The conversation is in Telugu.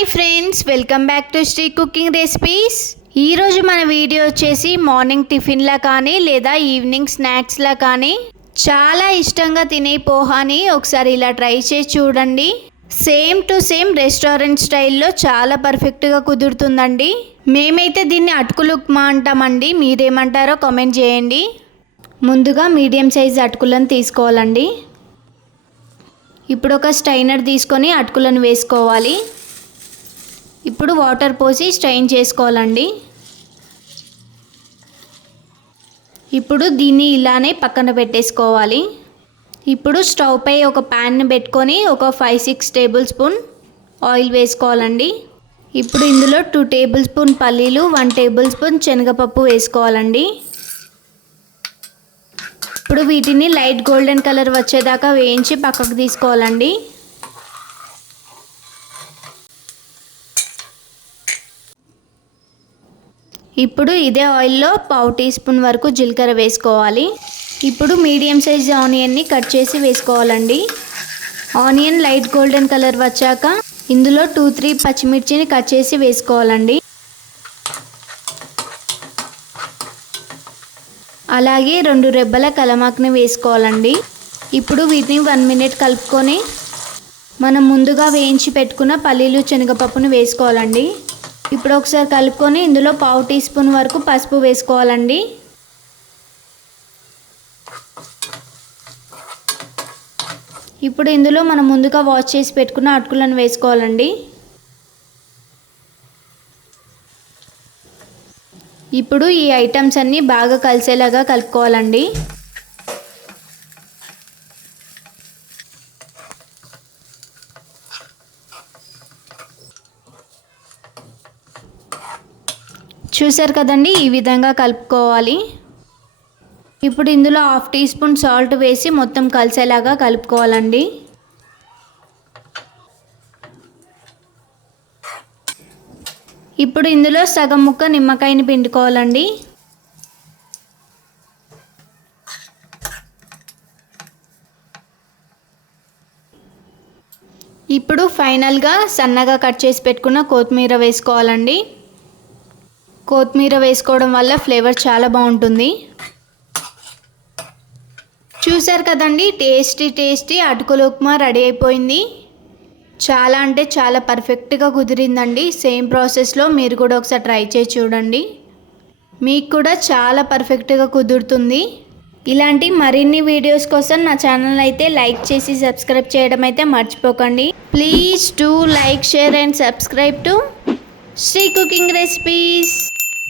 Hi friends, welcome back to Sri cooking recipes. ఈరోజు మన వీడియో వచ్చేసి మార్నింగ్ టిఫిన్లా కానీ లేదా ఈవినింగ్ స్నాక్స్లా కానీ చాలా ఇష్టంగా తినే పోహాని ఒకసారి ఇలా ట్రై చేసి చూడండి. సేమ్ టు సేమ్ రెస్టారెంట్ స్టైల్లో చాలా పర్ఫెక్ట్గా కుదురుతుందండి. మేమైతే దీన్ని అటుకులు ఉప్మా అంటామండి, మీరేమంటారో కామెంట్ చేయండి. ముందుగా మీడియం సైజ్ అటుకులను తీసుకోవాలండి. ఇప్పుడు ఒక స్ట్రైనర్ తీసుకొని అటుకులను వేసుకోవాలి. ఇప్పుడు వాటర్ పోసి స్ట్రెయిన్ చేసుకోవాలండి. ఇప్పుడు దీన్ని ఇలానే పక్కన పెట్టేసుకోవాలి. ఇప్పుడు స్టవ్ పై ఒక ప్యాన్ని పెట్టుకొని ఒక 5-6 టేబుల్ స్పూన్ ఆయిల్ వేసుకోవాలండి. ఇప్పుడు ఇందులో 2 టేబుల్ స్పూన్ పల్లీలు, 1 టేబుల్ స్పూన్ శనగపప్పు వేసుకోవాలండి. ఇప్పుడు వీటిని లైట్ గోల్డెన్ కలర్ వచ్చేదాకా వేయించి పక్కకు తీసుకోవాలండి. ఇప్పుడు ఇదే ఆయిల్లో 1/2 టీ స్పూన్ వరకు జీలకర్ర వేసుకోవాలి. ఇప్పుడు మీడియం సైజ్ ఆనియన్ని కట్ చేసి వేసుకోవాలండి. ఆనియన్ లైట్ గోల్డెన్ కలర్ వచ్చాక ఇందులో 2-3 పచ్చిమిర్చిని కట్ చేసి వేసుకోవాలండి. అలాగే 2 రెబ్బల కలమాకుని వేసుకోవాలండి. ఇప్పుడు వీటిని 1 మినిట్ కలుపుకొని మనం ముందుగా వేయించి పెట్టుకున్న పల్లీలు శనగపప్పును వేసుకోవాలండి. ఇప్పుడు ఒకసారి కలుపుకొని ఇందులో 1/2 టీ స్పూన్ వరకు పసుపు వేసుకోవాలండి. ఇప్పుడు ఇందులో మనం ముందుగా వాష్ చేసి పెట్టుకున్న అటుకులను వేసుకోవాలండి. ఇప్పుడు ఈ ఐటమ్స్ అన్నీ బాగా కలిసేలాగా కలుపుకోవాలండి. చూసారు కదండి, ఈ విధంగా కలుపుకోవాలి. ఇప్పుడు ఇందులో 1/2 టీ స్పూన్ సాల్ట్ వేసి మొత్తం కలిసేలాగా కలుపుకోవాలండి. ఇప్పుడు ఇందులో సగం ముక్క నిమ్మకాయని పిండుకోవాలండి. ఇప్పుడు ఫైనల్గా సన్నగా కట్ చేసి పెట్టుకున్న కొత్తిమీర వేసుకోవాలండి. కొత్తిమీర వేసుకోవడం వల్ల ఫ్లేవర్ చాలా బాగుంటుంది. చూసారు కదండి, టేస్టీ అటుకుల ఉప్మా రెడీ అయిపోయింది. చాలా అంటే చాలా పర్ఫెక్ట్గా కుదిరిందండి. సేమ్ ప్రాసెస్లో మీరు కూడా ఒకసారి ట్రై చేసి చూడండి, మీకు కూడా చాలా పర్ఫెక్ట్గా కుదురుతుంది. ఇలాంటి మరిన్ని వీడియోస్ కోసం నా ఛానల్ అయితే లైక్ చేసి సబ్స్క్రైబ్ చేయడం అయితే మర్చిపోకండి. Please do like, share and subscribe to Sri cooking recipes.